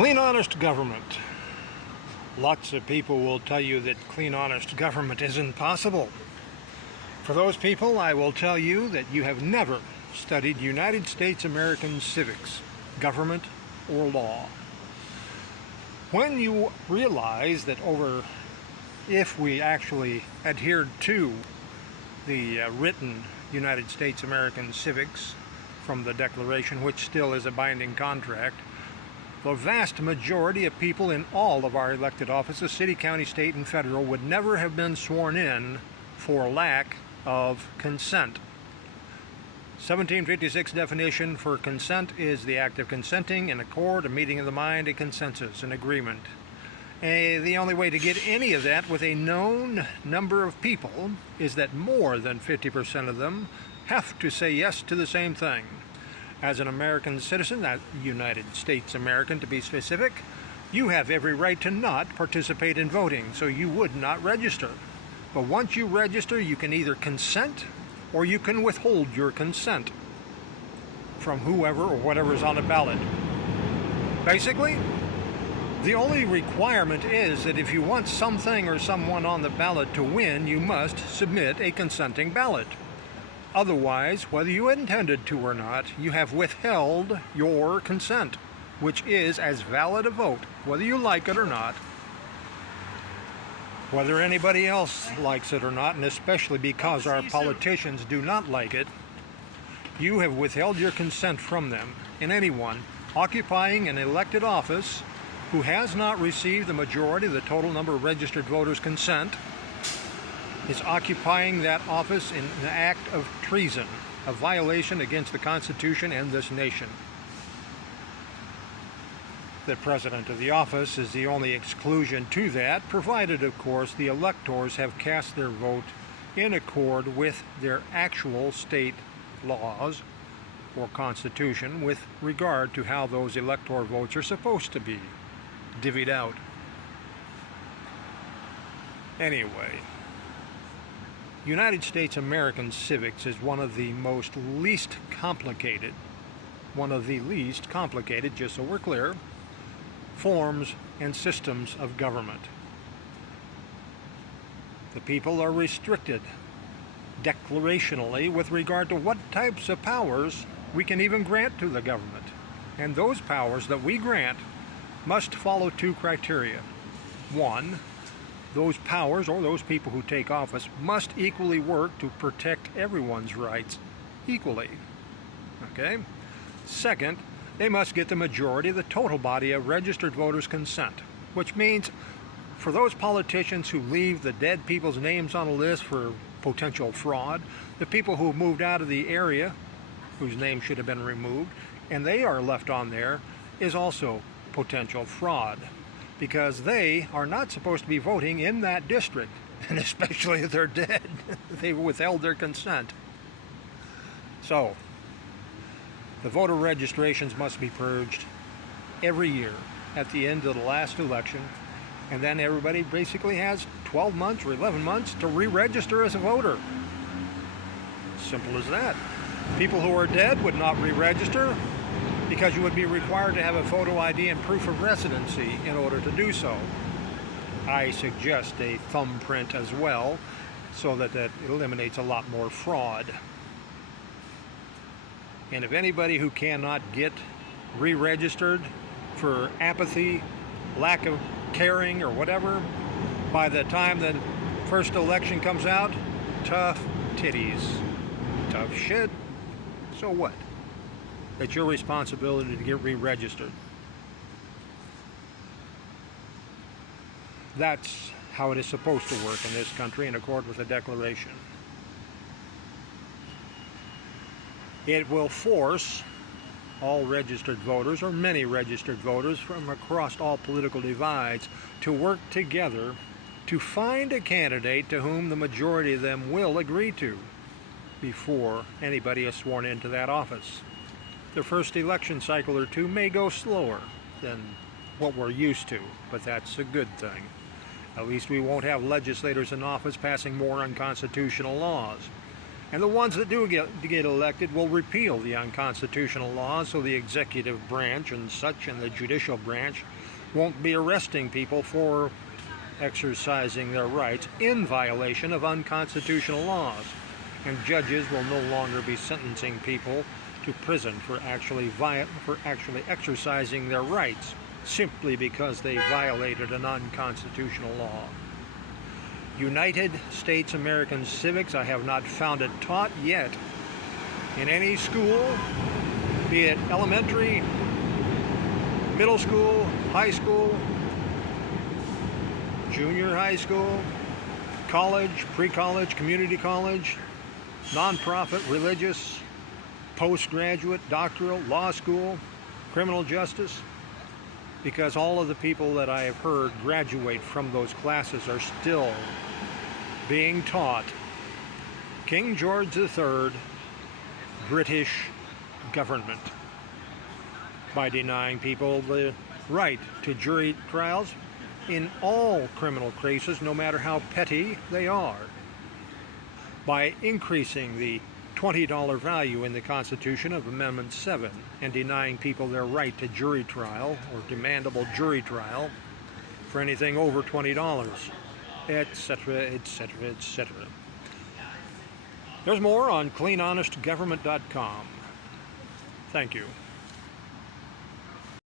Clean, honest government. Lots of people will tell you that clean, honest government isn't possible. For those people, I will tell you that you have never studied United States American civics, government, or law. When you realize that if we actually adhered to the written United States American civics from the Declaration, which still is a binding contract, the vast majority of people in all of our elected offices, city, county, state, and federal, would never have been sworn in for lack of consent. 1756 definition for consent is the act of consenting, an accord, a meeting of the mind, a consensus, an agreement. The only way to get any of that with a known number of people is that more than 50% of them have to say yes to the same thing. As an American citizen, a United States American to be specific, you have every right to not participate in voting, so you would not register. But once you register, you can either consent or you can withhold your consent from whoever or whatever is on the ballot. Basically, the only requirement is that if you want something or someone on the ballot to win, you must submit a consenting ballot. Otherwise, whether you intended to or not, you have withheld your consent, which is as valid a vote, whether you like it or not, whether anybody else likes it or not, and especially because our politicians do not like it. You have withheld your consent from them, and anyone occupying an elected office who has not received the majority of the total number of registered voters' consent is occupying that office in an act of treason, a violation against the Constitution and this nation. The president of the office is the only exclusion to that, provided, of course, the electors have cast their vote in accord with their actual state laws or Constitution with regard to how those electoral votes are supposed to be divvied out. Anyway, United States American civics is one of the least complicated, just so we're clear, forms and systems of government. The people are restricted declarationally with regard to what types of powers we can even grant to the government. And those powers that we grant must follow two criteria. One, those powers or those people who take office must equally work to protect everyone's rights equally. Okay? Second, they must get the majority of the total body of registered voters' consent, which means for those politicians who leave the dead people's names on a list for potential fraud, the people who have moved out of the area whose name should have been removed, and they are left on there, is also potential fraud, because they are not supposed to be voting in that district, and especially if they're dead. They withheld their consent. So, the voter registrations must be purged every year at the end of the last election, and then everybody basically has 12 months or 11 months to re-register as a voter. Simple as that. People who are dead would not re-register because you would be required to have a photo ID and proof of residency in order to do so. I suggest a thumbprint as well, so that eliminates a lot more fraud. And if anybody who cannot get re-registered for apathy, lack of caring, or whatever, by the time the first election comes out, tough titties. Tough shit. So what? It's your responsibility to get re-registered. That's how it is supposed to work in this country in accord with the Declaration. It will force all registered voters, or many registered voters from across all political divides, to work together to find a candidate to whom the majority of them will agree to before anybody is sworn into that office. The first election cycle or two may go slower than what we're used to, but that's a good thing. At least we won't have legislators in office passing more unconstitutional laws. And the ones that do get elected will repeal the unconstitutional laws so the executive branch and such and the judicial branch won't be arresting people for exercising their rights in violation of unconstitutional laws. And judges will no longer be sentencing people to prison for actually exercising their rights simply because they violated an unconstitutional law. United States American Civics, I have not found it taught yet in any school, be it elementary, middle school, high school, junior high school, college, pre-college, community college, nonprofit, religious, postgraduate, doctoral, law school, criminal justice, because all of the people that I have heard graduate from those classes are still being taught King George III British government by denying people the right to jury trials in all criminal cases, no matter how petty they are, by increasing the $20 value in the Constitution of Amendment 7 and denying people their right to jury trial or demandable jury trial for anything over $20, etc., etc., etc. There's more on cleanhonestgovernment.com. Thank you.